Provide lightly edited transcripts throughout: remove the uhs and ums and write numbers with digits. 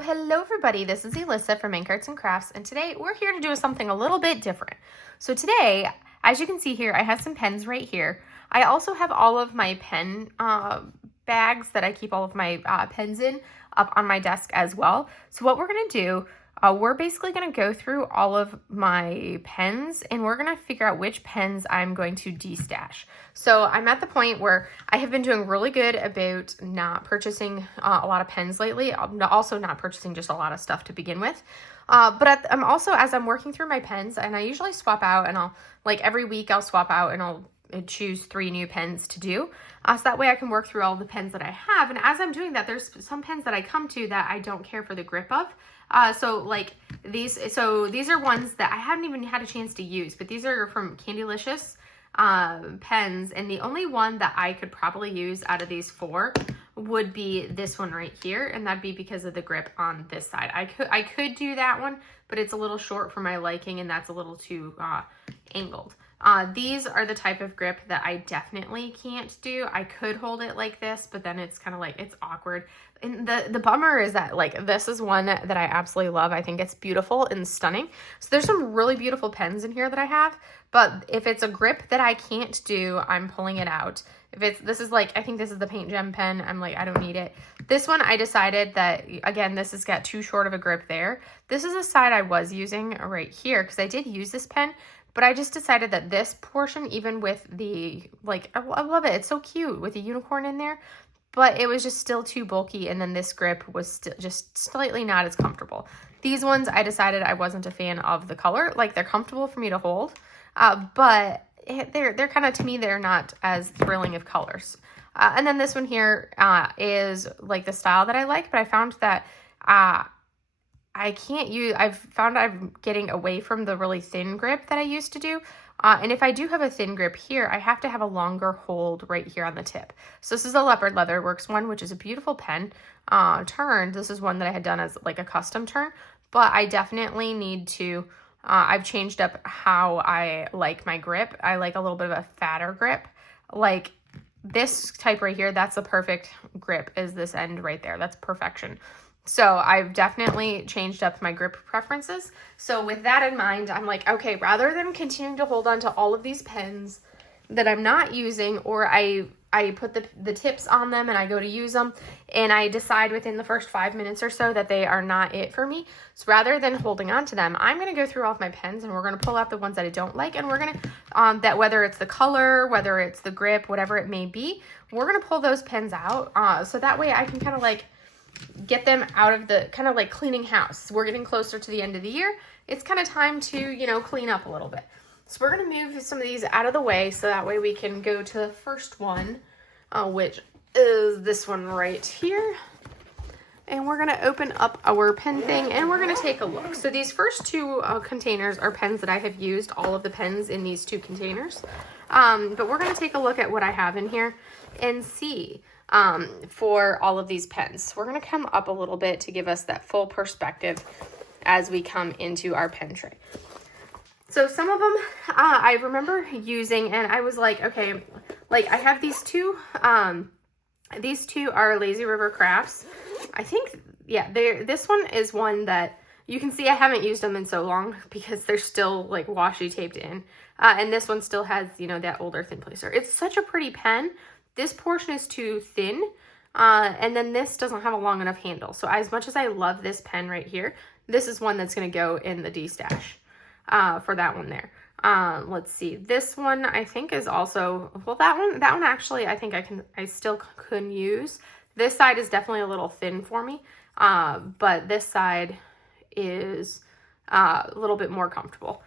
Hello everybody, this is Alyssa from Ink Arts and Crafts, and today we're here to do something a little bit different. So today, as you can see here, I have some pens right here. I also have all of my pen bags that I keep all of my pens in up on my desk as well. So what we're going to do, we're basically going to go through all of my pens and we're going to figure out which pens I'm going to destash. So I'm at the point where I have been doing really good about not purchasing a lot of pens lately. I'm also not purchasing just a lot of stuff to begin with. I'm also, as I'm working through my pens, and I usually swap out, and I'll, like every week I'll swap out and I'll choose 3 new pens to do. So that way I can work through all the pens that I have. And as I'm doing that, there's some pens that I come to that I don't care for the grip of. So these are ones that I haven't even had a chance to use, but these are from Candylicious pens, and the only one that I could probably use out of these 4 would be this one right here, and that'd be because of the grip on this side. I could do that one, but it's a little short for my liking, and that's a little too angled. These are the type of grip that I definitely can't do. I could hold it like this, but then it's kind of like, it's awkward. And the bummer is that, like, this is one that I absolutely love. I think it's beautiful and stunning. So there's some really beautiful pens in here that I have, but if it's a grip that I can't do, I'm pulling it out. This is like, I think this is the Paint Gem pen. I'm like, I don't need it. This one, I decided that, again, this has got too short of a grip there. This is a side I was using right here because I did use this pen, but I just decided that this portion, even with the, like, I love it. It's so cute with a unicorn in there, but it was just still too bulky. And then this grip was just slightly not as comfortable. These ones, I decided I wasn't a fan of the color. Like, they're comfortable for me to hold, but they're kind of, to me, they're not as thrilling of colors. And then this one here is like the style that I like, but I found that I've found I'm getting away from the really thin grip that I used to do. And if I do have a thin grip here, I have to have a longer hold right here on the tip. So this is a Leopard Leather Works one, which is a beautiful pen turned. This is one that I had done as like a custom turn, but I definitely need to, I've changed up how I like my grip. I like a little bit of a fatter grip. Like this type right here, that's the perfect grip, is this end right there. That's perfection. So I've definitely changed up my grip preferences. So with that in mind, I'm like, okay, rather than continuing to hold on to all of these pens that I'm not using, or I put the tips on them and I go to use them and I decide within the first 5 minutes or so that they are not it for me. So rather than holding on to them, I'm going to go through all of my pens and we're going to pull out the ones that I don't like, and we're going to, that whether it's the color, whether it's the grip, whatever it may be, we're going to pull those pens out. So that way I can kind of like get them out of the, kind of like cleaning house. We're getting closer to the end of the year. It's kind of time to, you know, clean up a little bit. So we're going to move some of these out of the way so that way we can go to the first one, which is this one right here. And we're going to open up our pen thing and we're going to take a look. So these first 2 containers are pens that I have used, all of the pens in these 2 containers. But we're going to take a look at what I have in here and see for all of these pens. We're going to come up a little bit to give us that full perspective as we come into our pen tray. So some of them I remember using, and I was like, okay, like I have these 2 are Lazy River Crafts. I think, yeah, this one is one that you can see I haven't used them in so long because they're still like washi taped in. And this one still has, you know, that older thin placer. It's such a pretty pen. This portion is too thin, and then this doesn't have a long enough handle. So as much as I love this pen right here, this is one that's going to go in the destash for that one there. Let's see. This one I think is also, well, that one actually I think I still can use. This side is definitely a little thin for me, but this side is a little bit more comfortable.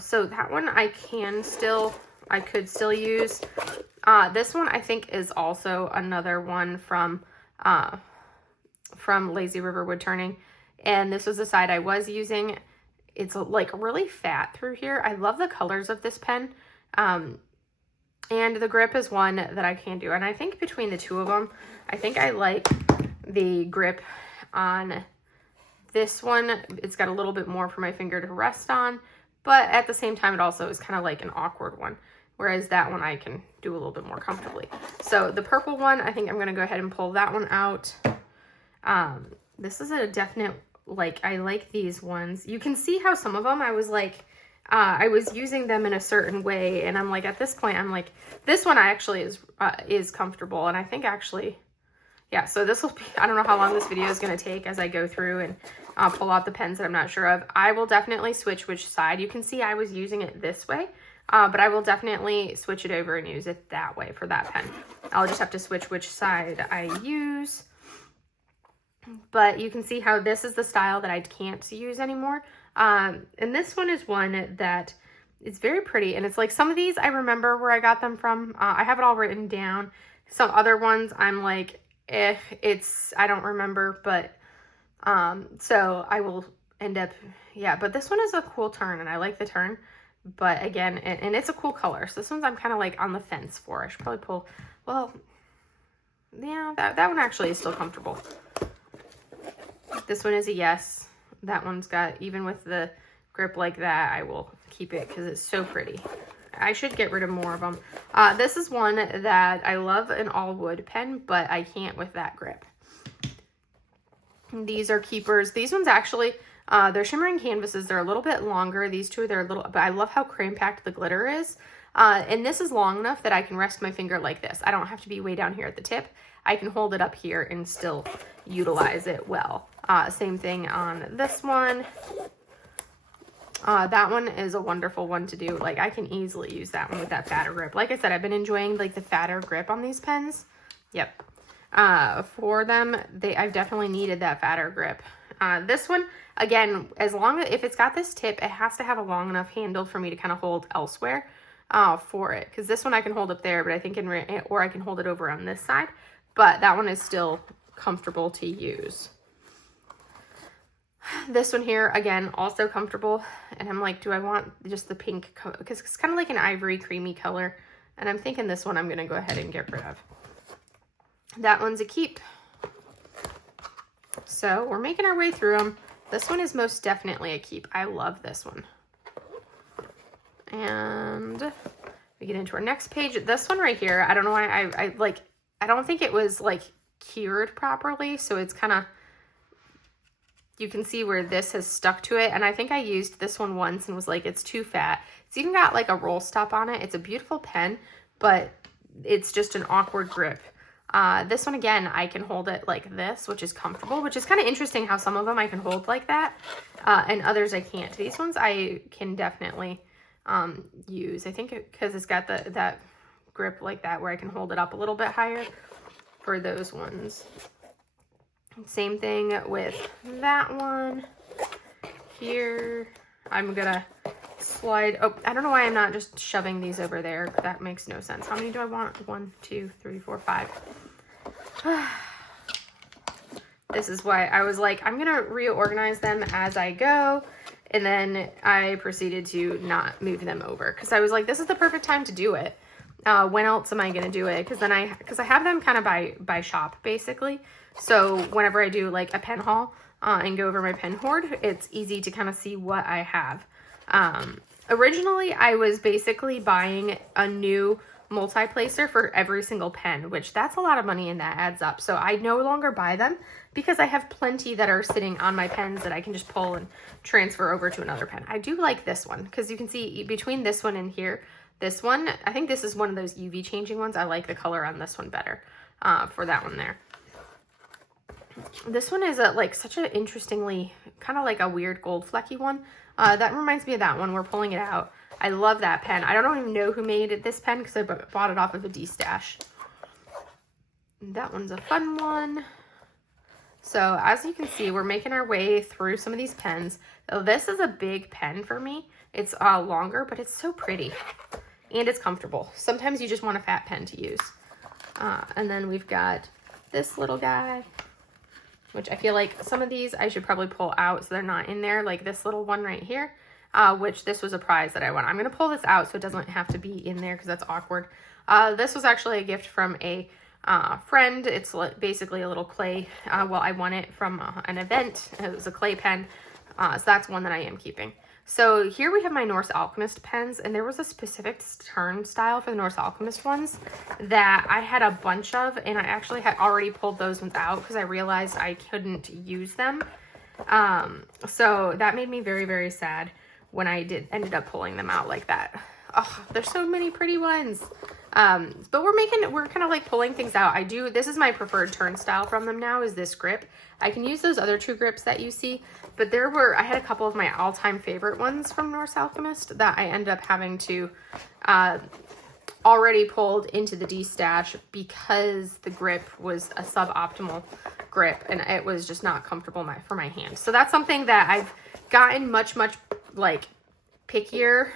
So that one I could still use. This one I think is also another one from Lazy River Wood Turning, and this was the side I was using. It's like really fat through here. I love the colors of this pen, and the grip is one that I can do. And I think between the 2 of them, I think I like the grip on this one. It's got a little bit more for my finger to rest on, but at the same time, it also is kind of like an awkward one. Whereas that one I can do a little bit more comfortably. So the purple one, I think I'm going to go ahead and pull that one out. This is a definite, like, I like these ones. You can see how some of them I was like, I was using them in a certain way, and I'm like, at this point, I'm like, this one I actually is comfortable, and I think actually, yeah, so this will be, I don't know how long this video is going to take as I go through and pull out the pens that I'm not sure of. I will definitely switch which side. You can see I was using it this way, but I will definitely switch it over and use it that way for that pen. I'll just have to switch which side I use. But you can see how this is the style that I can't use anymore. And this one is one that is very pretty. And it's like some of these I remember where I got them from. I have it all written down. Some other ones I'm like, I don't remember. But so I will end up, yeah. But this one is a cool turn and I like the turn. But again, and it's a cool color. So this one's I'm kind of like on the fence for. I should probably pull, well, yeah, that one actually is still comfortable. This one is a yes. That one's got, even with the grip like that, I will keep it because it's so pretty. I should get rid of more of them. This is one that I love, an all wood pen, but I can't with that grip. These are keepers. These ones actually, they're shimmering canvases. They're a little bit longer. These two, they're a little, but I love how crayon-packed the glitter is. And this is long enough that I can rest my finger like this. I don't have to be way down here at the tip. I can hold it up here and still utilize it well. Same thing on this one. That one is a wonderful one to do. Like, I can easily use that one with that fatter grip. Like I said, I've been enjoying like the fatter grip on these pens. Yep. For them, I've definitely needed that fatter grip. This one, again, if it's got this tip, it has to have a long enough handle for me to kind of hold elsewhere for it. Because this one I can hold up there, but I think or I can hold it over on this side. But that one is still comfortable to use. This one here, again, also comfortable. And I'm like, do I want just the pink color? Because it's kind of like an ivory creamy color. And I'm thinking this one I'm going to go ahead and get rid of. That one's a keep. So we're making our way through them. This one is most definitely a keep. I love this one. And we get into our next page. This one right here, I don't know why I don't think it was like cured properly. So it's kind of, you can see where this has stuck to it. And I think I used this one once and was like, it's too fat. It's even got like a roll stop on it. It's a beautiful pen, but it's just an awkward grip. This one, again, I can hold it like this, which is comfortable, which is kind of interesting how some of them I can hold like that, and others I can't. These ones I can definitely use. I think because it's got that grip like that where I can hold it up a little bit higher for those ones. Same thing with that one here. I'm gonna slide. Oh, I don't know why I'm not just shoving these over there. That makes no sense. How many do I want? 1, 2, 3, 4, 5. This is why I was like, I'm gonna reorganize them as I go. And then I proceeded to not move them over because I was like, this is the perfect time to do it. When else am I gonna do it? Because I have them kind of by shop basically. So whenever I do like a pen haul and go over my pen hoard, it's easy to kind of see what I have. Originally I was basically buying a new multi-placer for every single pen, which that's a lot of money and that adds up. So I no longer buy them because I have plenty that are sitting on my pens that I can just pull and transfer over to another pen. I do like this one because you can see between this one and here, this one, I think this is one of those UV changing ones. I like the color on this one better for that one there. This one is like such an interestingly, kind of like a weird gold flecky one. That reminds me of that one. We're pulling it out. I love that pen. I don't even know who made this pen because I bought it off of a Destash. That one's a fun one. So as you can see, we're making our way through some of these pens. So this is a big pen for me. It's longer, but it's so pretty and it's comfortable. Sometimes you just want a fat pen to use. And then we've got this little guy, which I feel like some of these I should probably pull out so they're not in there, like this little one right here, which this was a prize that I won. I'm going to pull this out so it doesn't have to be in there because that's awkward. This was actually a gift from a friend. It's basically a little clay. Well, I won it from an event. It was a clay pen, so that's one that I am keeping. So here we have my Norse Alchemist pens, and there was a specific turn style for the Norse Alchemist ones that I had a bunch of, and I actually had already pulled those ones out because I realized I couldn't use them. So that made me very, very sad when I ended up pulling them out like that. Oh, there's so many pretty ones. But we're kind of like pulling things out. This is my preferred turn style from them now, is this grip. I can use those other two grips that you see, but I had a couple of my all-time favorite ones from Norse Alchemist that I ended up having to, already pulled into the destash because the grip was a suboptimal grip and it was just not comfortable for my hand. So that's something that I've gotten much like pickier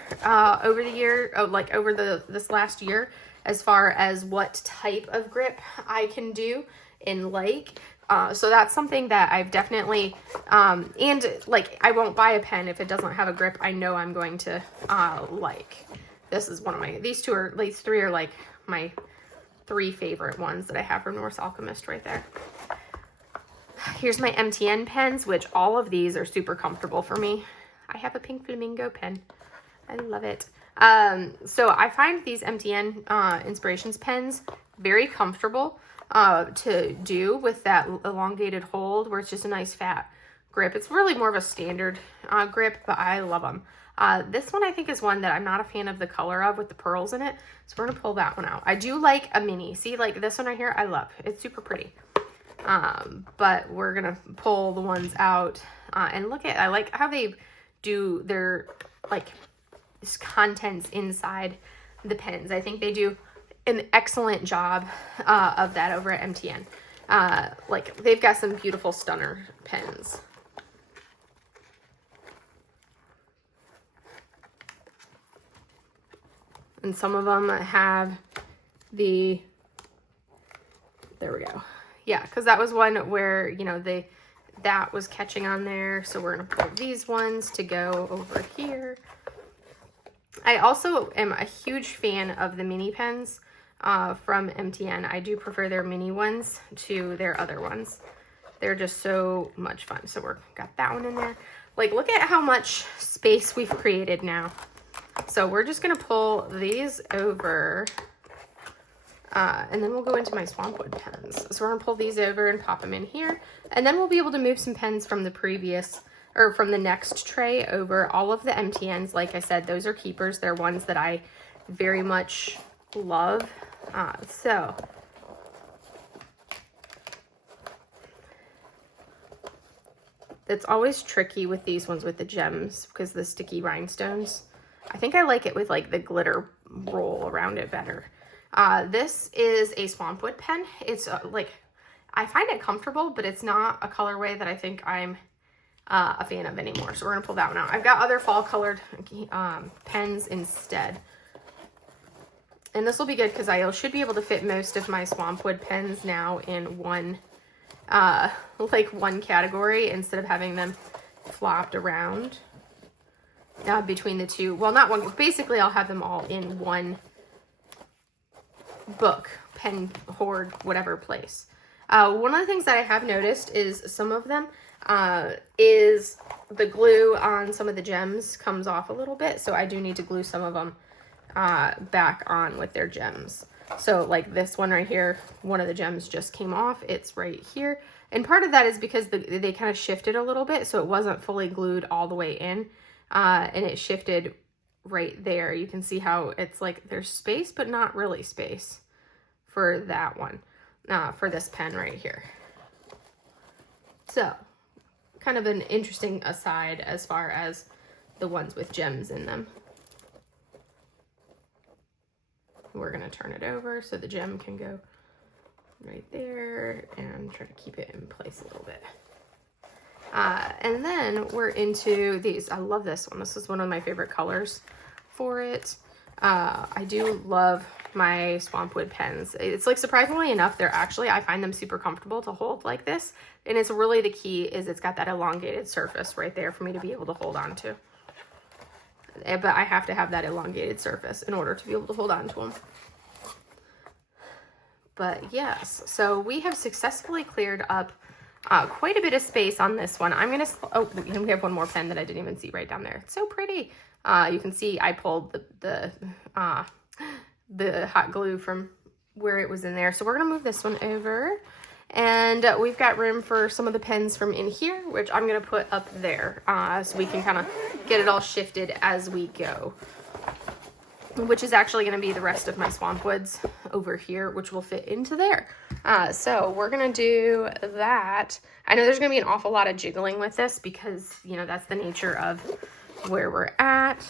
over the year, like over this last year, as far as what type of grip I can do and like. So that's something that I've definitely, and like I won't buy a pen if it doesn't have a grip I know I'm going to like. This is one of these three are like my 3 favorite ones that I have from Norse Alchemist right there. Here's my MTN pens, which all of these are super comfortable for me. I have a pink flamingo pen. I love it. So I find these MTN Inspirations pens very comfortable to do with that elongated hold where it's just a nice fat grip. It's really more of a standard grip, but I love them. This one I think is one that I'm not a fan of the color of with the pearls in it. So we're going to pull that one out. I do like a mini. See, like this one right here, I love. It's super pretty. But we're going to pull the ones out and I like how they do their like contents inside the pens. I think they do an excellent job of that over at MTN. Like they've got some beautiful stunner pens. And some of them have there we go. Yeah, because that was one where, you know, that was catching on there. So we're going to pull these ones to go over here. I also am a huge fan of the mini pens from MTN. I do prefer their mini ones to their other ones. They're just so much fun. So we're got that one in there. Like, look at how much space we've created now. So we're just going to pull these over and then we'll go into my Swampwood pens. So we're going to pull these over and pop them in here. And then we'll be able to move some pens from from the next tray over. All of the MTNs, like I said, those are keepers. They're ones that I very much love. So it's always tricky with these ones with the gems because the sticky rhinestones. I think I like it with like the glitter roll around it better. This is a Swampwood pen. It's I find it comfortable, but it's not a colorway that I think I'm a fan of anymore. So we're gonna pull that one out. I've got other fall colored pens instead. And this will be good because I should be able to fit most of my Swampwood pens now in one category instead of having them flopped around between the two. Well, not one. Basically, I'll have them all in one book, pen, hoard, whatever place. One of the things that I have noticed is some of them is the glue on some of the gems comes off a little bit. So I do need to glue some of them back on with their gems. So like this one right here, one of the gems just came off. It's right here. And part of that is because they kind of shifted a little bit. So it wasn't fully glued all the way in. And it shifted right there. You can see how it's like there's space, but not really space for that one, for this pen right here. So kind of an interesting aside as far as the ones with gems in them. We're going to turn it over so the gem can go right there and try to keep it in place a little bit. And then we're into these. I love this one. This is one of my favorite colors for it. I do love my Swampwood pens. It's like surprisingly enough, I find them super comfortable to hold like this. And it's really the key is it's got that elongated surface right there for me to be able to hold on to. But I have to have that elongated surface in order to be able to hold on to them. But yes, so we have successfully cleared up quite a bit of space on this one. I'm gonna, oh, we have one more pen that I didn't even see right down there. It's so pretty. You can see I pulled the hot glue from where it was in there. So we're gonna move this one over. And we've got room for some of the pens from in here, which I'm gonna put up there, so we can kind of get it all shifted as we go. Which is actually gonna be the rest of my swamp woods over here, which will fit into there. So we're gonna do that. I know there's gonna be an awful lot of jiggling with this because, you know, that's the nature of where we're at.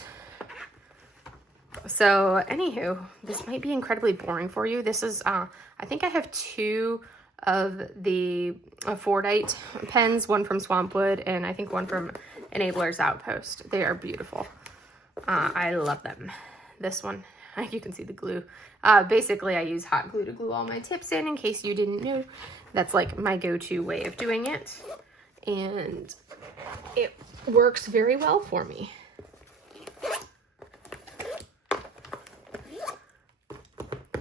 So anywho, this might be incredibly boring for you. This is, I think I have two of the Fordite pens, one from Swampwood and I think one from Enabler's Outpost. They are beautiful. I love them. This one, you can see the glue. Basically, I use hot glue to glue all my tips in case you didn't know. That's like my go-to way of doing it. And it works very well for me.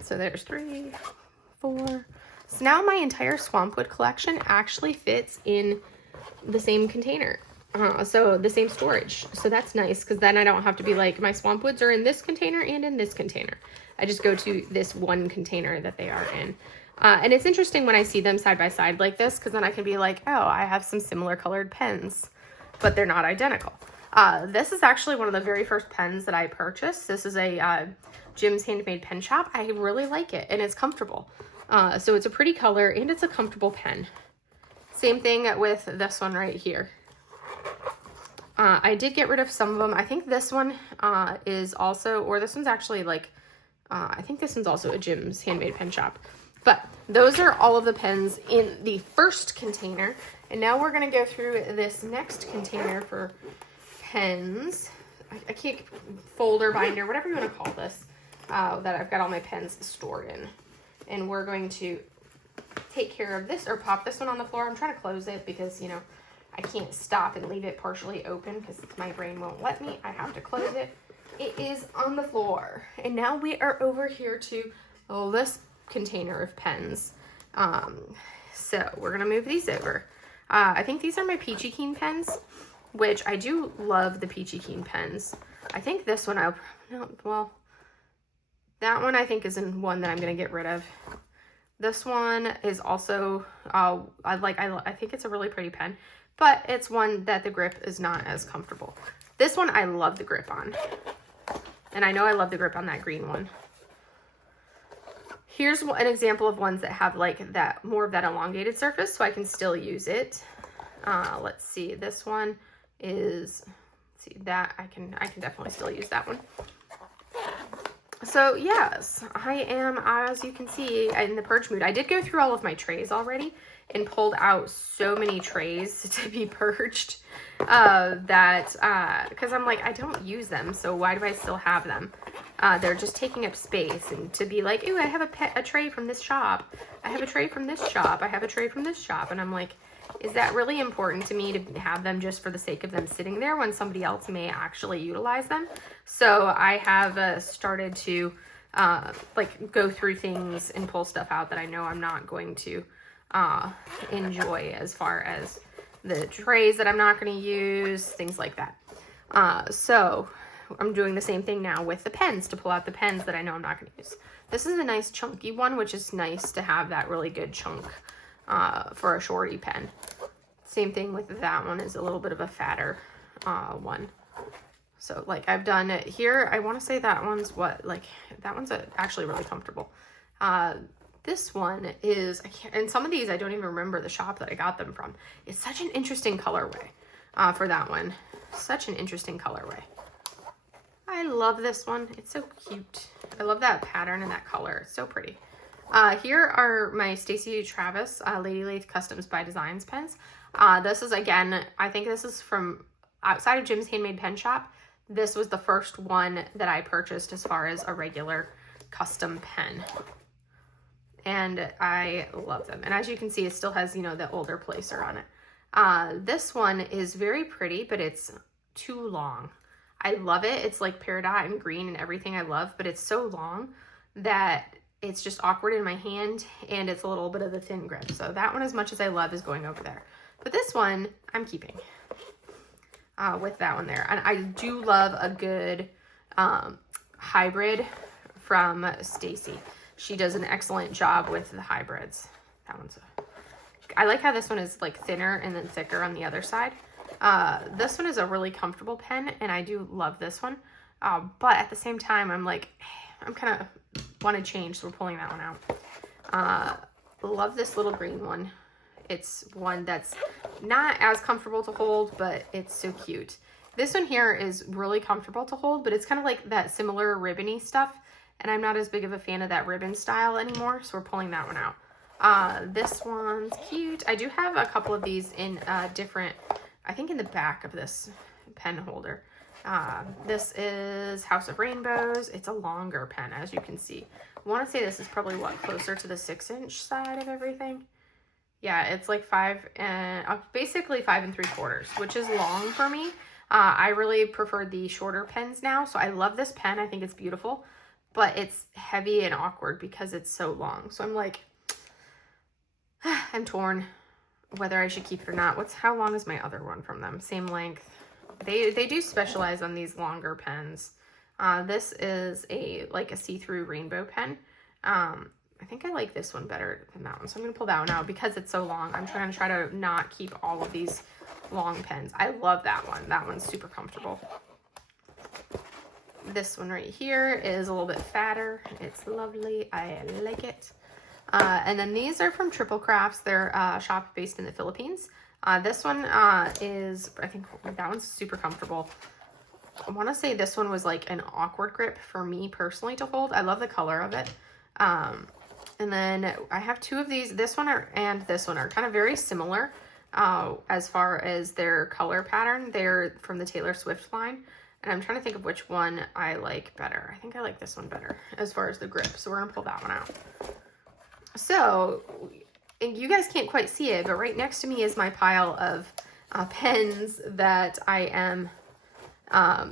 So there's 3, 4. So now my entire Swampwood collection actually fits in the same container. So the same storage. So that's nice because then I don't have to be like, my Swampwoods are in this container and in this container. I just go to this one container that they are in. And it's interesting when I see them side by side like this because then I can be like, oh, I have some similar colored pens, but they're not identical. This is actually one of the very first pens that I purchased. This is a Jim's Handmade Pen Shop. I really like it and it's comfortable. So it's a pretty color and it's a comfortable pen. Same thing with this one right here. I did get rid of some of them. I think this one is also, or this one's actually like, I think this one's also a Jim's Handmade Pen Shop. But those are all of the pens in the first container. And now we're going to go through this next container for pens. I can't, folder, binder, whatever you want to call this, that I've got all my pens stored in. And we're going to take care of this or pop this one on the floor. I'm trying to close it because, you know, I can't stop and leave it partially open because my brain won't let me. I have to close it. It is on the floor. And now we are over here to this container of pens. So we're going to move these over. I think these are my Peachy Keen pens, which I do love the Peachy Keen pens. I think this one, that one I think is in one that I'm going to get rid of. This one is also, I think it's a really pretty pen, but it's one that the grip is not as comfortable. This one I love the grip on. And I know I love the grip on that green one. Here's an example of ones that have like that, more of that elongated surface, so I can still use it. Let's see, this one is, let's see, that I can definitely still use that one. So yes, I am, as you can see, in the purge mood. I did go through all of my trays already and pulled out so many trays to be purged because I'm like, I don't use them, so why do I still have them? They're just taking up space, and to be like, ooh, I have a tray from this shop. I have a tray from this shop. I have a tray from this shop. And I'm like, is that really important to me to have them just for the sake of them sitting there when somebody else may actually utilize them? So I have started to like go through things and pull stuff out that I know I'm not going to enjoy, as far as the trays that I'm not going to use, things like that. So I'm doing the same thing now with the pens, to pull out the pens that I know I'm not going to use. This is a nice chunky one, which is nice to have that really good chunk for a shorty pen. Same thing with that one, is a little bit of a fatter one. So like I've done it here. I want to say that one's that one's actually really comfortable. This one is, and some of these I don't even remember the shop that I got them from. It's such an interesting colorway for that one. Such an interesting colorway. I love this one. It's so cute. I love that pattern and that color. It's so pretty. Here are my Stacey Travis Lady Lathe Customs by Designs pens. This is, again, I think this is from outside of Jim's Handmade Pen Shop. This was the first one that I purchased as far as a regular custom pen. And I love them. And as you can see, it still has, you know, the older placer on it. This one is very pretty, but it's too long. I love it. It's like peridot and green and everything I love, but it's so long that it's just awkward in my hand, and it's a little bit of the thin grip. So that one, as much as I love, is going over there. But this one, I'm keeping with that one there. And I do love a good hybrid from Stacy. She does an excellent job with the hybrids. That one's I like how this one is like thinner and then thicker on the other side. This one is a really comfortable pen, and I do love this one. But at the same time, I'm like, I'm kind of want to change, so we're pulling that one out. Love this little green one. It's one that's not as comfortable to hold, but it's so cute. This one here is really comfortable to hold, but it's kind of like that similar ribbony stuff, and I'm not as big of a fan of that ribbon style anymore, so we're pulling that one out. This one's cute. I do have a couple of these in different, I think in the back of this pen holder. This is House of Rainbows. It's a longer pen, as you can see. I want to say this is probably what, closer to the 6-inch side of everything. Yeah, it's like basically 5 3/4, which is long for me. I really prefer the shorter pens now, so I love this pen. I think it's beautiful, but it's heavy and awkward because it's so long. So I'm like, I'm torn whether I should keep it or not. How long is my other one from them? Same length. They do specialize on these longer pens. This is like a see-through rainbow pen. I think I like this one better than that one, so I'm gonna pull that one out because it's so long. I'm trying to not keep all of these long pens. I love that one. That one's super comfortable. This one right here is a little bit fatter. It's lovely. I like it. And then these are from Triple Crafts. They're a shop based in the Philippines. This one is, I think that one's super comfortable. I want to say this one was like an awkward grip for me personally to hold. I love the color of it. And then I have two of these. This one and this one are kind of very similar as far as their color pattern. They're from the Taylor Swift line. And I'm trying to think of which one I like better. I think I like this one better as far as the grip. So we're going to pull that one out. So, and you guys can't quite see it, but right next to me is my pile of pens that I am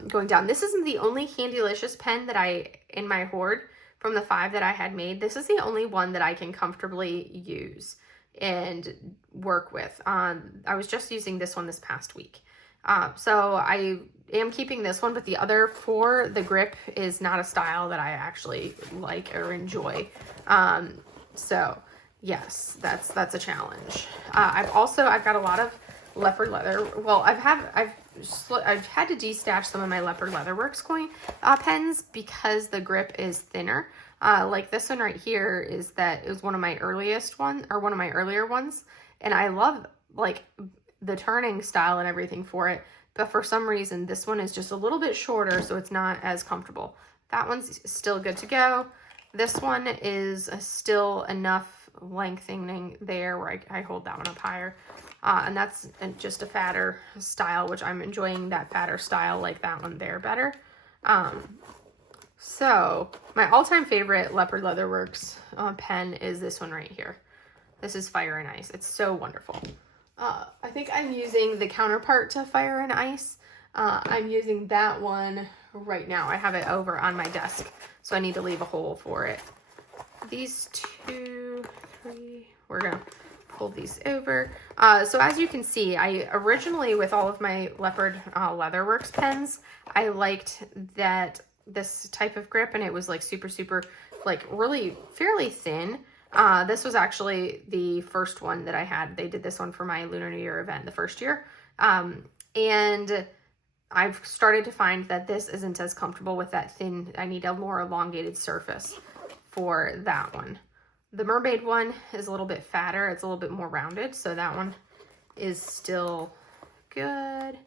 going down. This isn't the only Handylicious pen that in my hoard from the 5 that I had made. This is the only one that I can comfortably use and work with. I was just using this one this past week. So I am keeping this one, but the other 4, the grip is not a style that I actually like or enjoy. So yes, that's a challenge. I've got a lot of leopard leather. Well, I've had to destash some of my Leopard Leatherworks coin pens because the grip is thinner. Like this one right here it was one of my earliest one, or one of my earlier ones, and I love like the turning style and everything for it, but for some reason this one is just a little bit shorter, so it's not as comfortable. That one's still good to go. This one is still enough lengthening there where I hold that one up higher. And that's just a fatter style, which I'm enjoying that fatter style, like that one there better. So my all-time favorite Leopard Leatherworks pen is this one right here. This is Fire and Ice. It's so wonderful. I think I'm using the counterpart to Fire and Ice. I'm using that one right now. I have it over on my desk, so I need to leave a hole for it. These 2, 3, we're gonna pull these over. So as you can see, I originally, with all of my Leopard Leatherworks pens, I liked this type of grip, and it was like super, like really fairly thin. This was actually the first one that I had. They did this one for my Lunar New Year event the first year. And I've started to find that this isn't as comfortable with that thin. I need a more elongated surface for that one. The Mermaid one is a little bit fatter. It's a little bit more rounded, so that one is still good.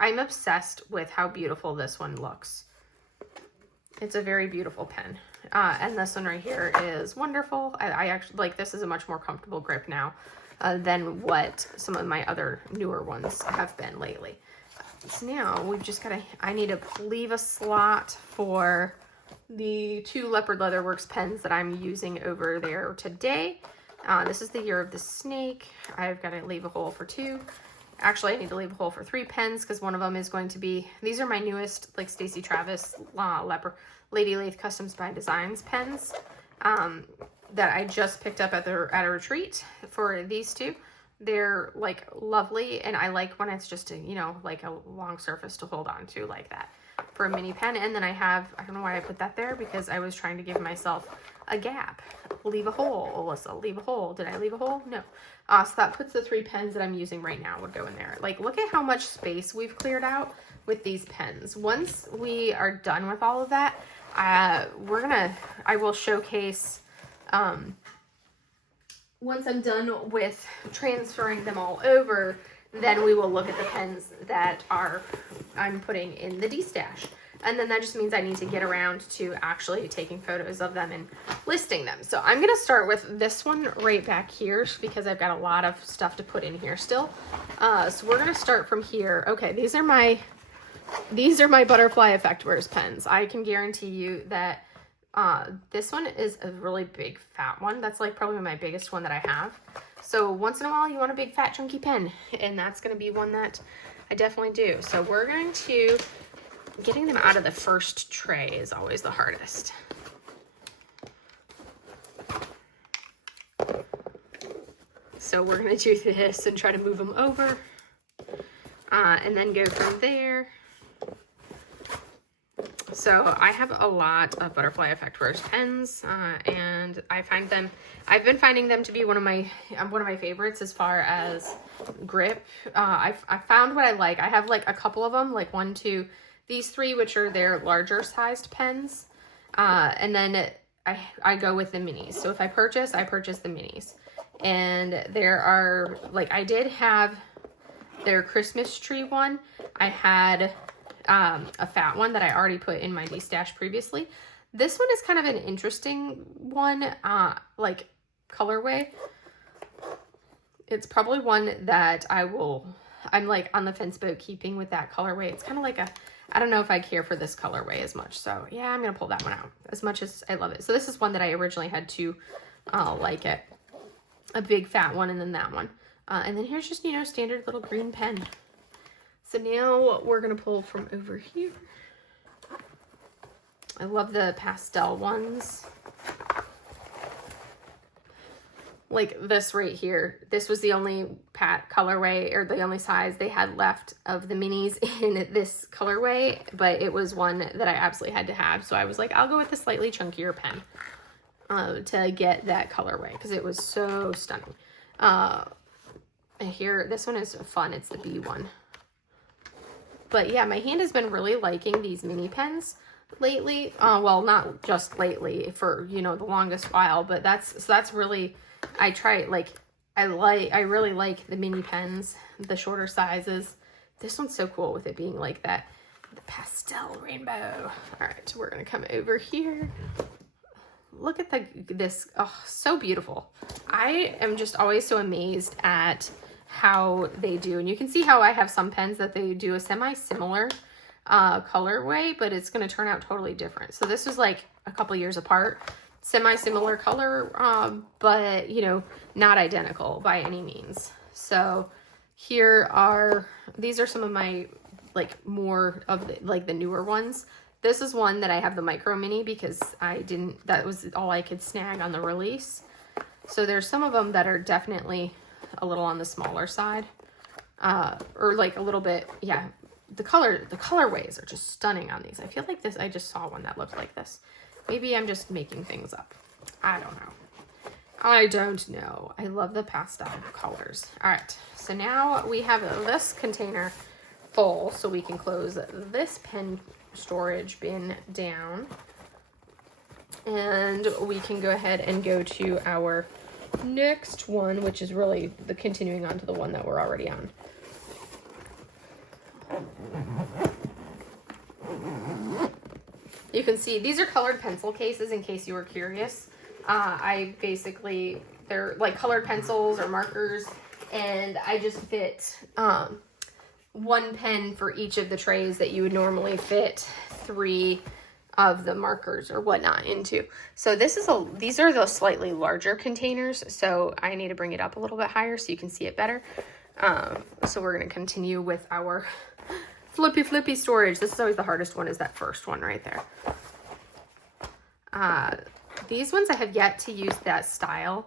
I'm obsessed with how beautiful this one looks. It's a very beautiful pen. And this one right here is wonderful. I actually like, this is a much more comfortable grip now than what some of my other newer ones have been lately. So now we've just got I need to leave a slot for the 2 Leopard Leatherworks pens that I'm using over there today. This is the Year of the Snake. I've got to leave a hole for 2. Actually, I need to leave a hole for 3 pens because one of them is going to be, these are my newest, like Stacey Travis Leopard Lady Lathe Customs by Designs pens. that I just picked up at a retreat for these two. They're like lovely, and I like when it's just a, you know, like a long surface to hold on to like that for a mini pen. And then I don't know why I put that there, because I was trying to give myself a gap. Leave a hole, Alyssa, leave a hole. Did I leave a hole? No. So that puts the 3 pens that I'm using right now would go in there. Like, look at how much space we've cleared out with these pens. Once we are done with all of that, I will showcase, once I'm done with transferring them all over, then we will look at the pens that I'm putting in the Destash. And then that just means I need to get around to actually taking photos of them and listing them. So I'm going to start with this one right back here, because I've got a lot of stuff to put in here still. So we're going to start from here. Okay, these are my butterfly effect wears pens. I can guarantee you that this one is a really big fat one. That's like probably my biggest one that I have. So once in a while you want a big fat chunky pen, and that's going to be one that I definitely do. So we're going to, getting them out of the first tray is always the hardest. So we're going to do this and try to move them over, and then go from there. So I have a lot of Butterfly Effect Rose pens, and I've been finding them to be one of my favorites as far as grip. I found what I like. I have like a couple of them, like 1, 2, these 3, which are their larger sized pens. And then I go with the minis. So if I purchase the minis. And there are, like, I did have their Christmas tree one. I had a fat one that I already put in my Destash previously. This one is kind of an interesting one, like colorway. It's probably one that I'm like on the fence about keeping with that colorway. It's kind of like I don't know if I care for this colorway as much. So yeah, I'm going to pull that one out as much as I love it. So this is one that I originally had to like it. A big fat one, and then that one. And then here's just, you know, standard little green pen. So now we're going to pull from over here. I love the pastel ones. Like this right here. This was the only colorway, or the only size they had left of the minis in this colorway, but it was one that I absolutely had to have. So I was like, I'll go with the slightly chunkier pen to get that colorway, because it was so stunning. Here, this one is fun. It's the B one. But yeah, my hand has been really liking these mini pens lately. Well, not just lately, for, you know, the longest while, but that's really, I really like the mini pens, the shorter sizes. This one's so cool with it being like that, the pastel rainbow. All right, we're gonna come over here. Look at this, oh, so beautiful. I am just always so amazed at how they do. And you can see how I have some pens that they do a semi-similar colorway, but it's going to turn out totally different. So this was like a couple years apart, semi-similar color, but, you know, not identical by any means. So these are some of my, like, more of the, like, the newer ones. This is one that I have the micro mini because that was all I could snag on the release. So there's some of them that are definitely a little on the smaller side, or like a little bit, yeah. The colorways are just stunning on these. I feel like I just saw one that looked like this. Maybe I'm just making things up. I don't know. I love the pastel colors. All right, so now we have this container full, so we can close this pen storage bin down, and we can go ahead and go to our next one, which is really the continuing on to the one that we're already on. You can see these are colored pencil cases, in case you were curious. They're like colored pencils or markers, and I just fit one pen for each of the trays that you would normally fit 3 of the markers or whatnot into. So these are the slightly larger containers, so I need to bring it up a little bit higher so you can see it better. So we're going to continue with our flippy storage. This is always the hardest one, is that first one right there. These ones I have yet to use that style.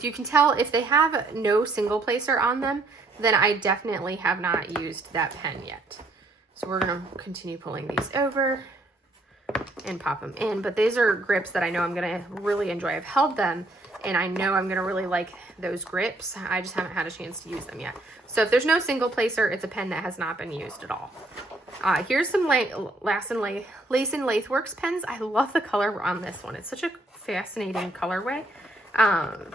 You can tell if they have no single placer on them, then I definitely have not used that pen yet. So we're gonna continue pulling these over and pop them in. But these are grips that I know I'm gonna really enjoy. I've held them and I know I'm gonna really like those grips. I just haven't had a chance to use them yet. So if there's no single placer, it's a pen that has not been used at all. Here's some Lace and Lathworks pens. I love the color on this one. It's such a fascinating colorway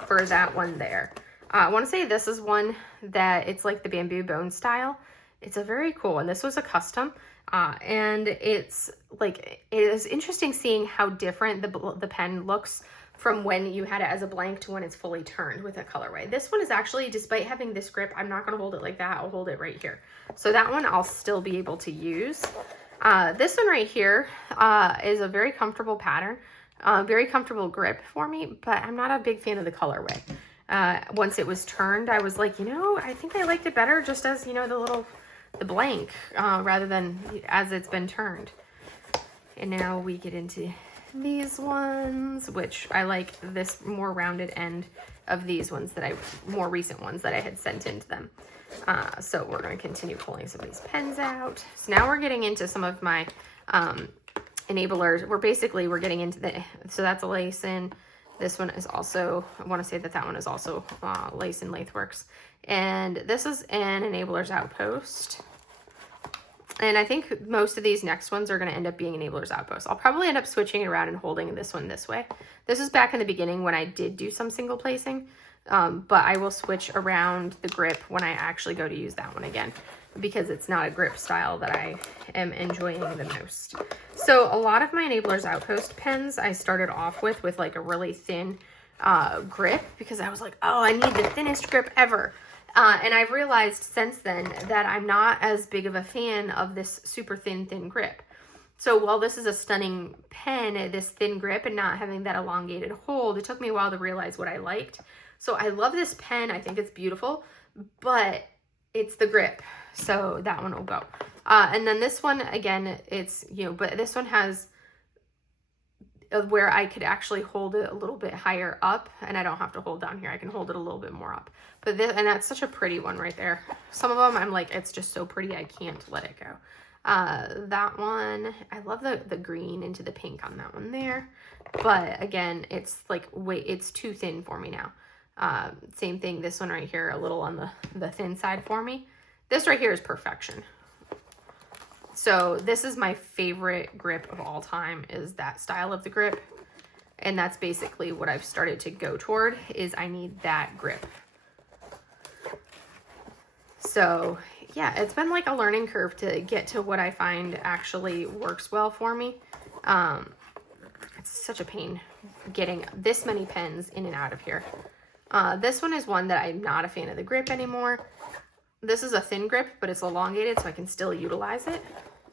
for that one there. I want to say this is one that it's like the bamboo bone style. It's a very cool, and this was a custom. And it's like, it is interesting seeing how different the pen looks from when you had it as a blank to when it's fully turned with a colorway. This one is actually, despite having this grip, I'm not gonna hold it like that, I'll hold it right here. So that one I'll still be able to use. This one right here is a very comfortable pattern, very comfortable grip for me, but I'm not a big fan of the colorway. Once it was turned, I was like, you know, I think I liked it better just as, you know, the blank, rather than as it's been turned. And now we get into these ones, which I like this more rounded end of these ones that more recent ones that I had sent into them. So we're going to continue pulling some of these pens out. So now we're getting into some of my enablers. We're getting into so that's a lace in. This one is also, I want to say that one is also Lace and Lathworks. And this is an Enablers Outpost. And I think most of these next ones are going to end up being Enablers Outpost. I'll probably end up switching it around and holding this one this way. This is back in the beginning when I did do some single placing, but I will switch around the grip when I actually go to use that one again, because it's not a grip style that I am enjoying the most. So a lot of my Enablers Outpost pens I started off with like a really thin grip, because I was like, oh, I need the thinnest grip ever. And I've realized since then that I'm not as big of a fan of this super thin grip. So while this is a stunning pen, this thin grip and not having that elongated hold, it took me a while to realize what I liked. So I love this pen. I think it's beautiful, but it's the grip. So that one will go. And then this one, again, it's, you know, but this one has where I could actually hold it a little bit higher up, and I don't have to hold down here. I can hold it a little bit more up. But this, and that's such a pretty one right there. Some of them I'm like, it's just so pretty, I can't let it go. That one, I love the green into the pink on that one there. But again, it's like, wait, it's too thin for me now. Same thing, this one right here, a little on the thin side for me. This right here is perfection. So this is my favorite grip of all time, is that style of the grip. And that's basically what I've started to go toward, is I need that grip. So yeah, it's been like a learning curve to get to what I find actually works well for me. It's such a pain getting this many pens in and out of here. This one is one that I'm not a fan of the grip anymore. This is a thin grip, but it's elongated, so I can still utilize it.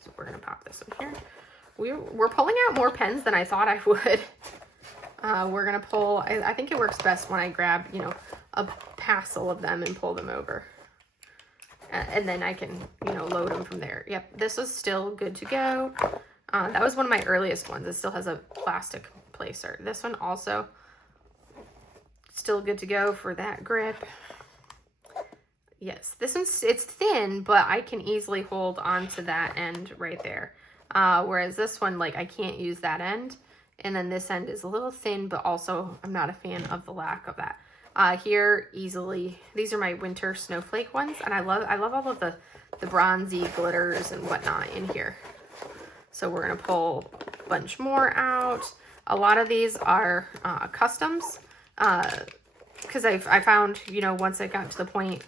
So we're gonna pop this in here. We're pulling out more pens than I thought I would. We're gonna pull, I think it works best when I grab, you know, a passel of them and pull them over. And then I can, you know, load them from there. Yep, this is still good to go. That was one of my earliest ones. It still has a plastic placer. This one also still good to go for that grip. Yes, this one's, it's thin, but I can easily hold onto that end right there. Whereas this one, like, I can't use that end. And then this end is a little thin, but also I'm not a fan of the lack of that. Here, easily, these are my winter snowflake ones, and I love all of the bronzy glitters and whatnot in here. So we're gonna pull a bunch more out. A lot of these are customs, because I found, you know, once I got to the point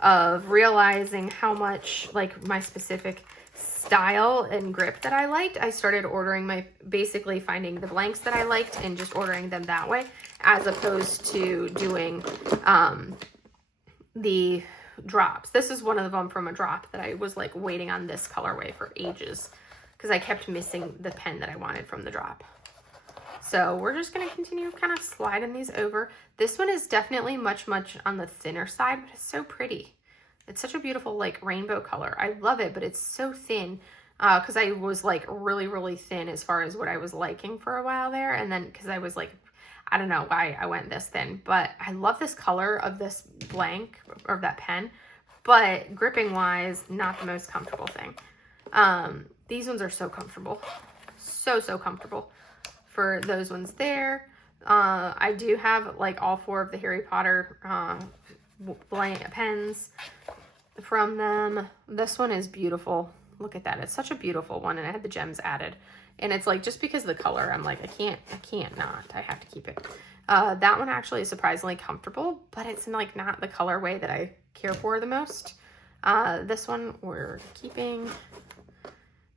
of realizing how much, like, my specific style and grip that I liked, I started ordering basically finding the blanks that I liked and just ordering them that way, as opposed to doing the drops. This is one of them from a drop that I was like waiting on this colorway for ages, because I kept missing the pen that I wanted from the drop. So we're just going to continue kind of sliding these over. This one is definitely much on the thinner side, but it's so pretty. It's such a beautiful, like, rainbow color. I love it, but it's so thin. because I was like really thin as far as what I was liking for a while there. And then because I was like, I don't know why I went this thin, but I love this color of this blank or that pen, but gripping wise, not the most comfortable thing. These ones are so comfortable. So comfortable for those ones there. I do have like all 4 of the Harry Potter blank pens from them. This one is beautiful. Look at that. It's such a beautiful one, and I had the gems added. And it's like, just because of the color, I'm like, I can't not. I have to keep it. That one actually is surprisingly comfortable, but it's like not the colorway that I care for the most. This one we're keeping.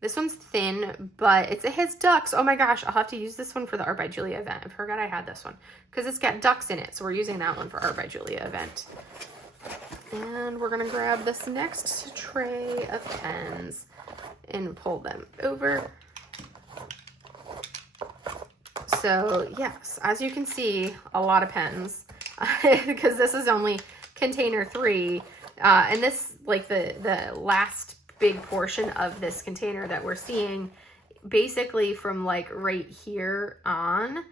This one's thin, but it has ducks. Oh my gosh, I'll have to use this one for the Art by Julia event. I forgot I had this one because it's got ducks in it. So we're using that one for Art by Julia event. And we're gonna grab this next tray of pens and pull them over. So yes, as you can see, a lot of pens because this is only container 3. And this, like the last big portion of this container that we're seeing, basically from like right here on,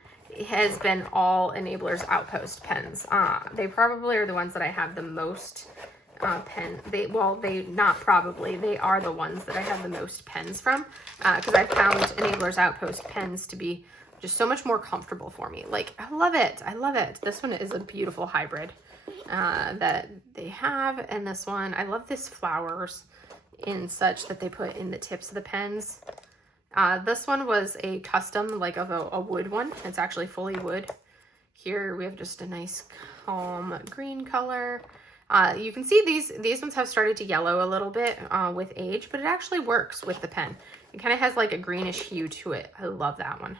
has been all Enablers Outpost pens. They probably are the ones that I have the most they are the ones that I have the most pens from, because I found Enablers Outpost pens to be just so much more comfortable for me. Like, I love it. This one is a beautiful hybrid that they have. And this one, I love this flowers and such that they put in the tips of the pens. This one was a custom, like of a wood one. It's actually fully wood. Here we have just a nice calm green color. You can see these ones have started to yellow a little bit with age, but it actually works with the pen. It kind of has like a greenish hue to it. I love that one.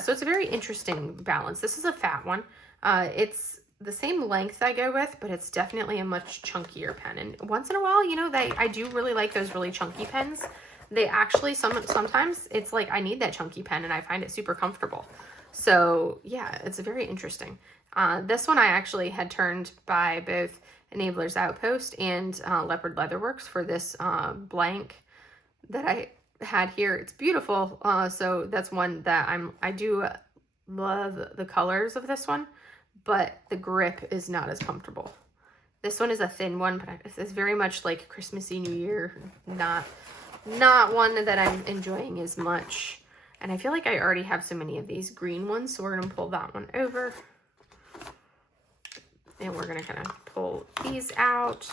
So it's a very interesting balance. This is a fat one. It's the same length I go with, but it's definitely a much chunkier pen. And once in a while, you know, I do really like those really chunky pens. They actually, sometimes it's like I need that chunky pen and I find it super comfortable. So yeah, it's very interesting. This one I actually had turned by both Enablers Outpost and Leopard Leatherworks for this blank that I had here. It's beautiful. So that's one that I do love the colors of this one, but the grip is not as comfortable. This one is a thin one, but it's very much like Christmassy, New Year, not one that I'm enjoying as much. And I feel like I already have so many of these green ones, so we're gonna pull that one over. And we're gonna kind of pull these out.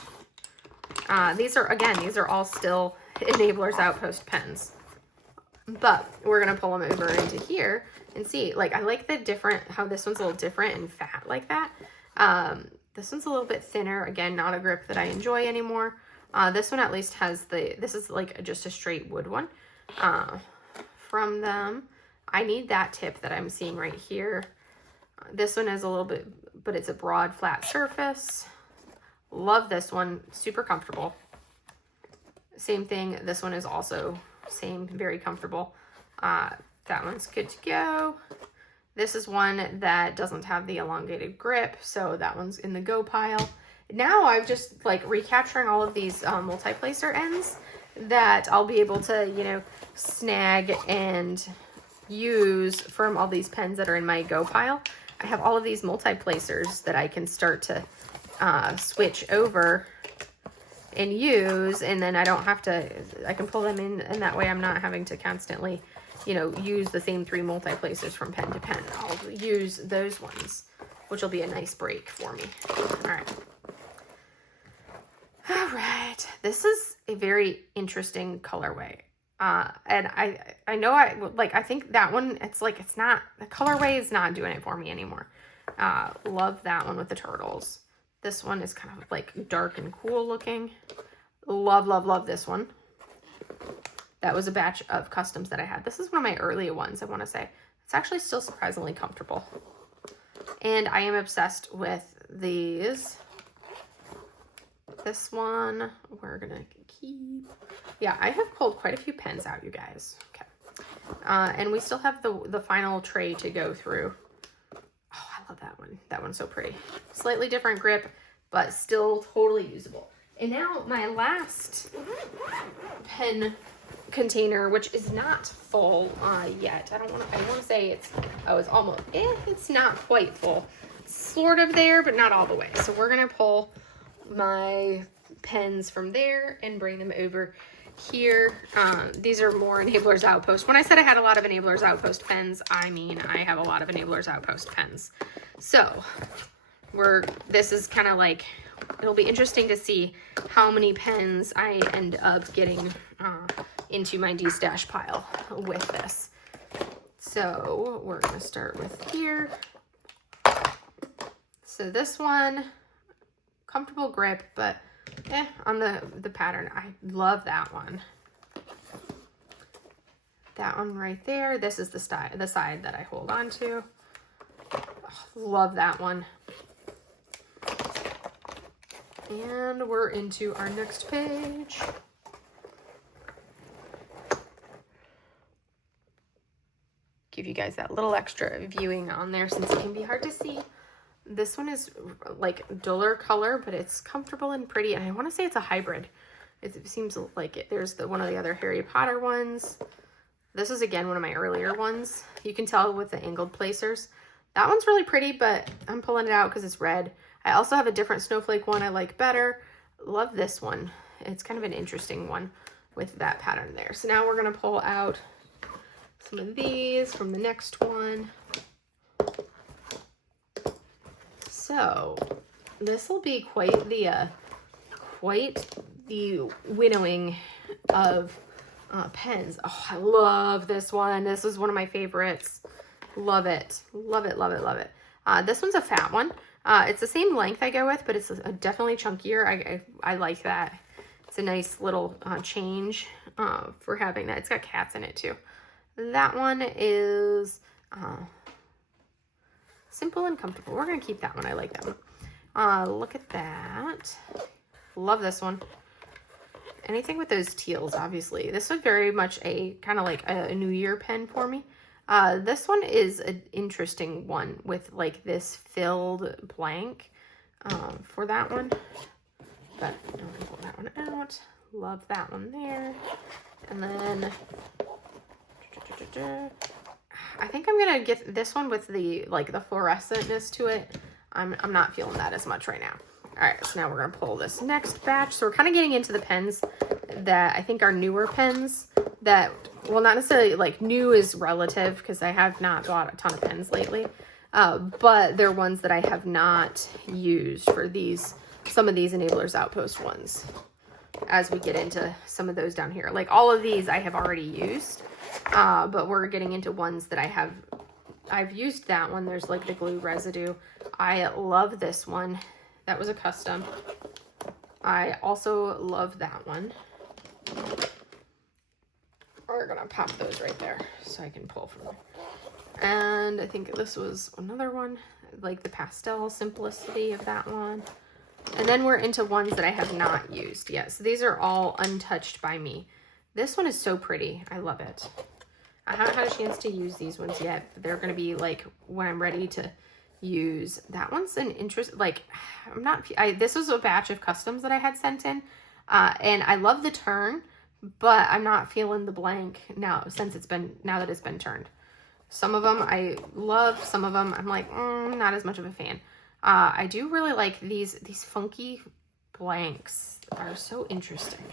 These are all still Enablers Outpost pens. But we're gonna pull them over into here and see. Like, I like how this one's a little different and fat like that. This one's a little bit thinner. Again, not a grip that I enjoy anymore. This one at least has this is like just a straight wood one from them. I need that tip that I'm seeing right here. This one is a little bit, but it's a broad flat surface. Love this one, super comfortable. Same thing, this one is also same, very comfortable. That one's good to go. This is one that doesn't have the elongated grip, so that one's in the go pile. Now I'm just like recapturing all of these multi-placer ends that I'll be able to, you know, snag and use from all these pens that are in my go pile. I have all of these multi-placers that I can start to switch over and use, and then I don't have to, I can pull them in, and that way I'm not having to constantly, you know, use the same 3 multi-placers from pen to pen. I'll use those ones, which will be a nice break for me. All right, this is a very interesting colorway. And I know I think that one, it's like, it's not, the colorway is not doing it for me anymore. Love that one with the turtles. This one is kind of like dark and cool looking. Love this one. That was a batch of customs that I had. This is one of my earlier ones, I want to say. It's actually still surprisingly comfortable. And I am obsessed with these. This one, we're going to keep. Yeah, I have pulled quite a few pens out, you guys. Okay. And we still have the final tray to go through. Oh, I love that one. That one's so pretty. Slightly different grip, but still totally usable. And now my last pen container, which is not full yet. I want to say it's almost, it's not quite full. It's sort of there, but not all the way. So we're going to pull my pens from there and bring them over here. These are more Enablers Outpost. When I said I had a lot of Enablers Outpost pens, I mean I have a lot of Enablers Outpost pens. So this is kind of like, it'll be interesting to see how many pens I end up getting into my destash pile with this. So we're going to start with here. So this one, comfortable grip, but on the pattern, I love that one. That one right there. This is the side that I hold on to. Oh, love that one. And we're into our next page. Give you guys that little extra viewing on there since it can be hard to see. This one is like duller color, but it's comfortable and pretty. And I want to say it's a hybrid. It seems like it. There's one of the other Harry Potter ones. This is, again, one of my earlier ones. You can tell with the angled placers. That one's really pretty, but I'm pulling it out because it's red. I also have a different snowflake one I like better. Love this one. It's kind of an interesting one with that pattern there. So now we're going to pull out some of these from the next one. So this will be quite the winnowing of pens. Oh, I love this one. This is one of my favorites. Love it. Love it, love it, love it. This one's a fat one. It's the same length I go with, but it's definitely chunkier. I like that. It's a nice little change for having that. It's got cats in it too. That one is simple and comfortable. We're going to keep that one. I like that one. Look at that. Love this one. Anything with those teals, obviously. This was very much a kind of like a New Year pen for me. This one is an interesting one with like this filled blank for that one. But I'm going to pull that one out. Love that one there. And then I think I'm going to get this one with the like the fluorescentness to it. I'm not feeling that as much right now. All right, so now we're going to pull this next batch. So we're kind of getting into the pens that I think are newer pens that, well, not necessarily like new is relative because I have not bought a ton of pens lately, but they're ones that I have not used for some of these Enablers Outpost ones as we get into some of those down here. Like all of these I have already used, but we're getting into ones that I've used that one. There's like the glue residue. I love this one. That was a custom. I also love that one. We're gonna pop those right there so I can pull from there. And I think this was another one, like the pastel simplicity of that one. And then we're into ones that I have not used yet. So these are all untouched by me. This one is so pretty. I love it. I haven't had a chance to use these ones yet, but they're gonna be like when I'm ready to use. That one's an interest, like this was a batch of customs that I had sent in, and I love the turn, but I'm not feeling the blank now that it's been turned. Some of them I love, some of them I'm like not as much of a fan. I do really like these funky blanks are so interesting.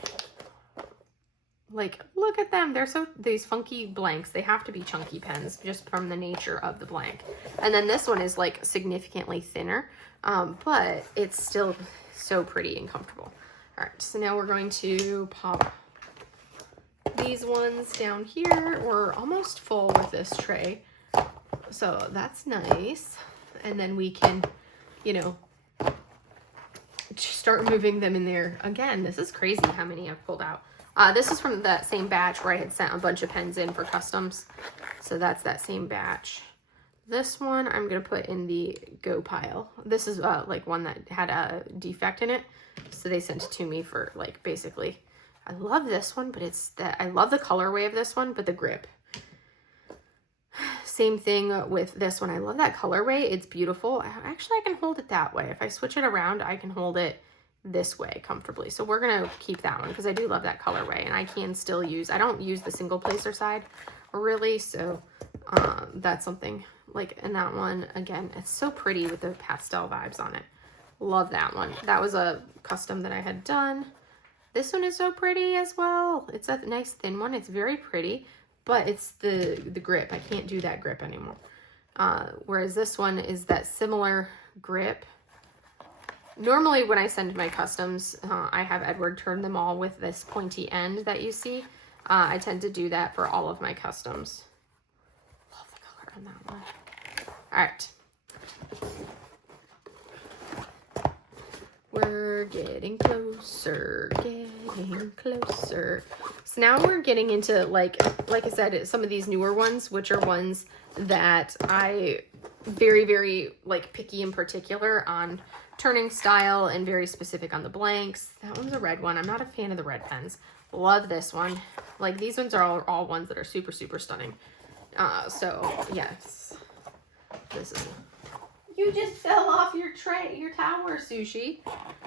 Like, look at them. These funky blanks. They have to be chunky pens just from the nature of the blank. And then this one is like significantly thinner, but it's still so pretty and comfortable. All right, so now we're going to pop these ones down here. We're almost full with this tray, so that's nice. And then we can, start moving them in there. Again, this is crazy how many I've pulled out. This is from that same batch where I had sent a bunch of pens in for customs. So that's that same batch. This one I'm going to put in the go pile. This is like one that had a defect in it. So they sent it to me for like basically, I love this one, but I love the colorway of this one, but the grip. Same thing with this one. I love that colorway. It's beautiful. Actually, I can hold it that way. If I switch it around, I can hold it this way comfortably. So we're gonna keep that one because I do love that colorway, and I can still use, I don't use the single placer side really, so that's something like, and that one again, it's so pretty with the pastel vibes on it. Love that one. That was a custom that I had done. This one is so pretty as well. It's a nice thin one. It's very pretty, but it's the grip. I can't do that grip anymore. Whereas this one is that similar grip. Normally when I send my customs, I have Edward turn them all with this pointy end that you see. I tend to do that for all of my customs. Love the color on that one. All right. We're getting closer, getting closer. So now we're getting into, like I said, some of these newer ones, which are ones that I very, very like picky in particular on turning style and very specific on the blanks. That one's a red one. I'm not a fan of the red pens. Love this one. Like these ones are all ones that are super, super stunning. So yes, this is. You just fell off your tower, Sushi.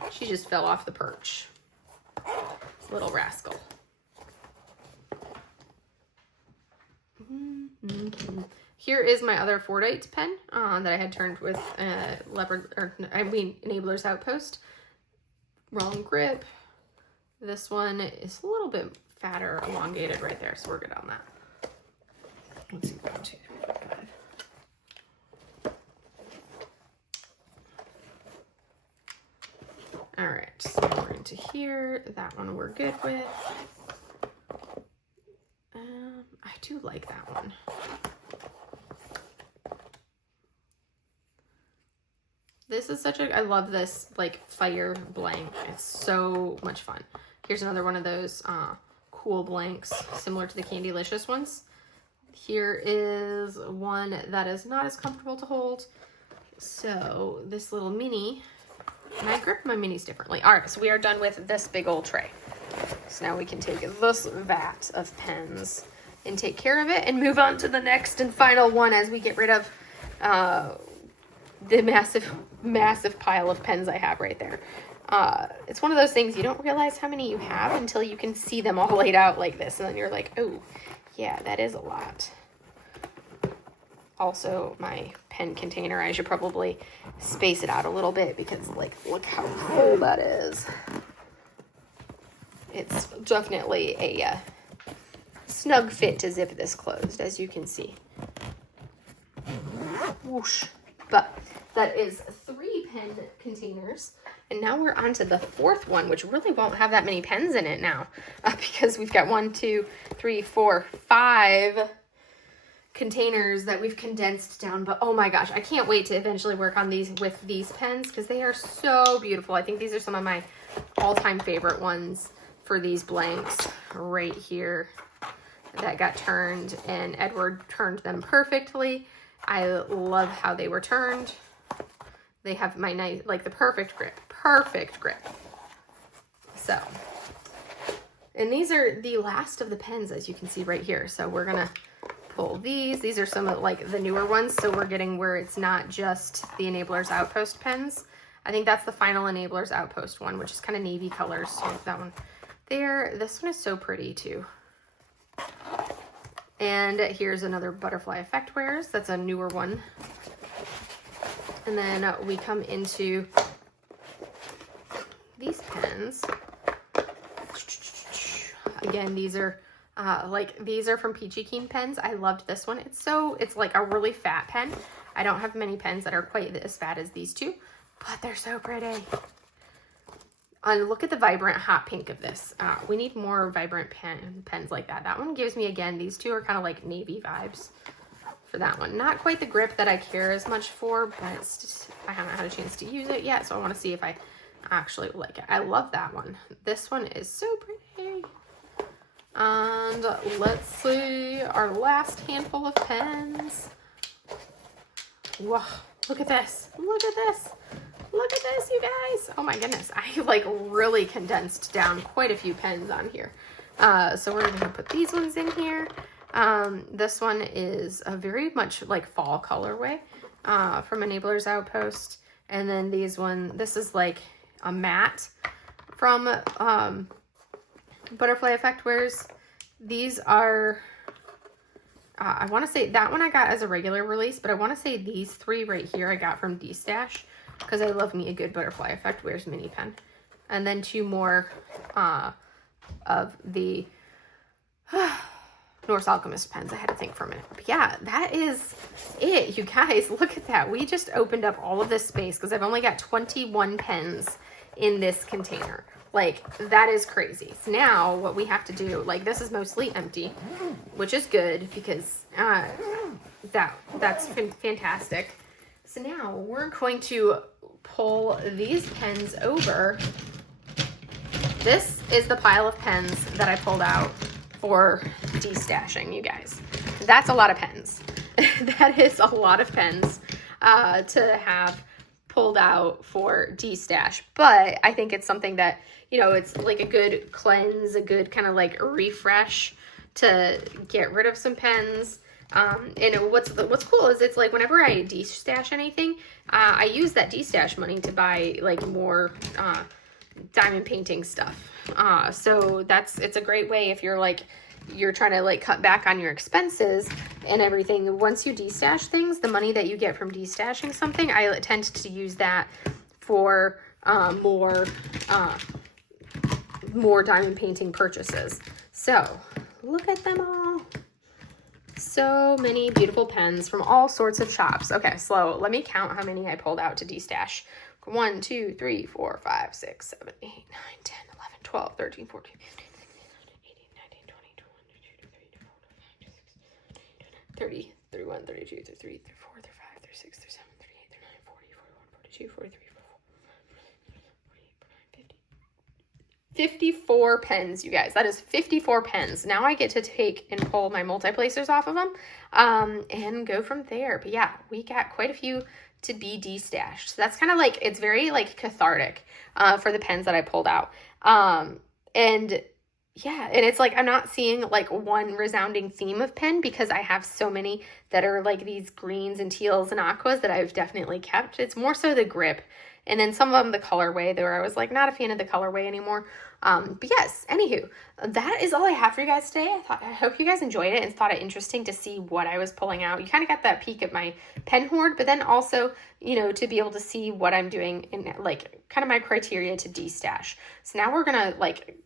She just fell off the perch. Little rascal. Here is my other Fordite pen that I had turned with Enabler's Outpost. Wrong grip. This one is a little bit fatter, elongated right there, so we're good on that. Let's see, 1, 2, 3, 4, 5. All right, so we're into here. That one we're good with. I do like that one. This is such a, I love this like fire blank. It's so much fun. Here's another one of those cool blanks, similar to the Candylicious ones. Here is one that is not as comfortable to hold. So this little mini, and I grip my minis differently. All right, so we are done with this big old tray. So now we can take this vat of pens and take care of it and move on to the next and final one as we get rid of the massive pile of pens I have right there. It's one of those things you don't realize how many you have until you can see them all laid out like this. And then you're like, oh, yeah, that is a lot. Also, my pen container, I should probably space it out a little bit because, like, look how full that is. It's definitely a snug fit to zip this closed, as you can see. Whoosh. But that is 3 pen containers. And now we're on to the 4th one, which really won't have that many pens in it now because we've got 1, 2, 3, 4, 5 containers that we've condensed down. But oh my gosh, I can't wait to eventually work on these with these pens because they are so beautiful. I think these are some of my all-time favorite ones for these blanks right here that got turned, and Edward turned them perfectly. I love how they were turned. They have my nice, like the perfect grip. So, and these are the last of the pens, as you can see right here. So we're gonna pull these. These are some of like the newer ones. So we're getting where it's not just the Enabler's Outpost pens. I think that's the final Enabler's Outpost one, which is kind of navy colors. So that one there. This one is so pretty too. And here's another Butterfly Effect Wears. That's a newer one. And then we come into these pens. Again, these are these are from Peachy Keen pens. I loved this one. It's like a really fat pen. I don't have many pens that are quite as fat as these two, but they're so pretty. And look at the vibrant hot pink of this. We need more vibrant pens like that. That one gives me, again, these two are kind of like navy vibes for that one. Not quite the grip that I care as much for, but it's just, I haven't had a chance to use it yet, so I want to see if I actually like it. I love that one. This one is so pretty. And let's see our last handful of pens. Wow, look at this. Look at this. Look at this, you guys. Oh my goodness. I like really condensed down quite a few pens on here. So we're going to put these ones in here. This one is a very much like fall colorway from Enabler's Outpost. And then this is like a matte from Butterfly Effect Wares. These are, I want to say that one I got as a regular release, but I want to say these three right here I got from Destash because I love me a good Butterfly Effect Wares mini pen. And then two more of the Norse Alchemist pens. I had to think for a minute. But yeah, that is it, you guys. Look at that. We just opened up all of this space because I've only got 21 pens in this container. Like, that is crazy. So now what we have to do, like, this is mostly empty, which is good because that's fantastic. So now we're going to pull these pens over. This is the pile of pens that I pulled out for destashing, you guys. That's a lot of pens. That is a lot of pens to have pulled out for destash, but I think it's something that, you know, it's like a good cleanse, a good kind of like refresh to get rid of some pens. And what's cool is it's like whenever I destash anything, I use that destash money to buy like more diamond painting stuff. So it's a great way if you're trying to like cut back on your expenses and everything. Once you destash things, the money that you get from destashing something, I tend to use that for more diamond painting purchases. So look at them all. So many beautiful pens from all sorts of shops. Okay, so let me count how many I pulled out to destash. 1, 2, 3, 4, 5, 6, 7, 8, 9, 10, 11, 12, 13, 14, 15, 16, 17, 18, 19, 20, 21, 22, 23, 24, 25, 26, 27, 28, 29, 30, 31, 32, 33, 34, 35, 36, 37, 38, 39, 40, 41, 42, 43, 54 pens, you guys. That is 54 pens. Now I get to take and pull my multi-placers off of them and go from there. But yeah, we got quite a few to be destashed. So that's kind of like, it's very like cathartic for the pens that I pulled out. And yeah, and it's like I'm not seeing like one resounding theme of pen because I have so many that are like these greens and teals and aquas that I've definitely kept. It's more so the grip. And then some of them, the colorway, where I was like not a fan of the colorway anymore. But yes, anywho, that is all I have for you guys today. I hope you guys enjoyed it and thought it interesting to see what I was pulling out. You kind of got that peek at my pen hoard, but then also, you know, to be able to see what I'm doing in like kind of my criteria to destash. So now we're going to like,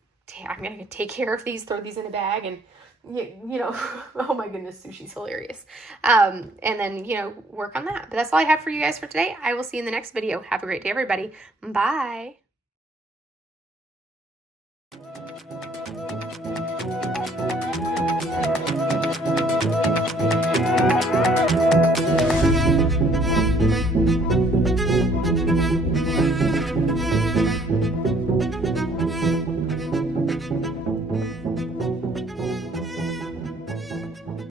I'm going to take care of these, throw these in a bag and, you know, oh my goodness, sushi's hilarious. And then, you know, work on that. But that's all I have for you guys for today. I will see you in the next video. Have a great day, everybody. Bye.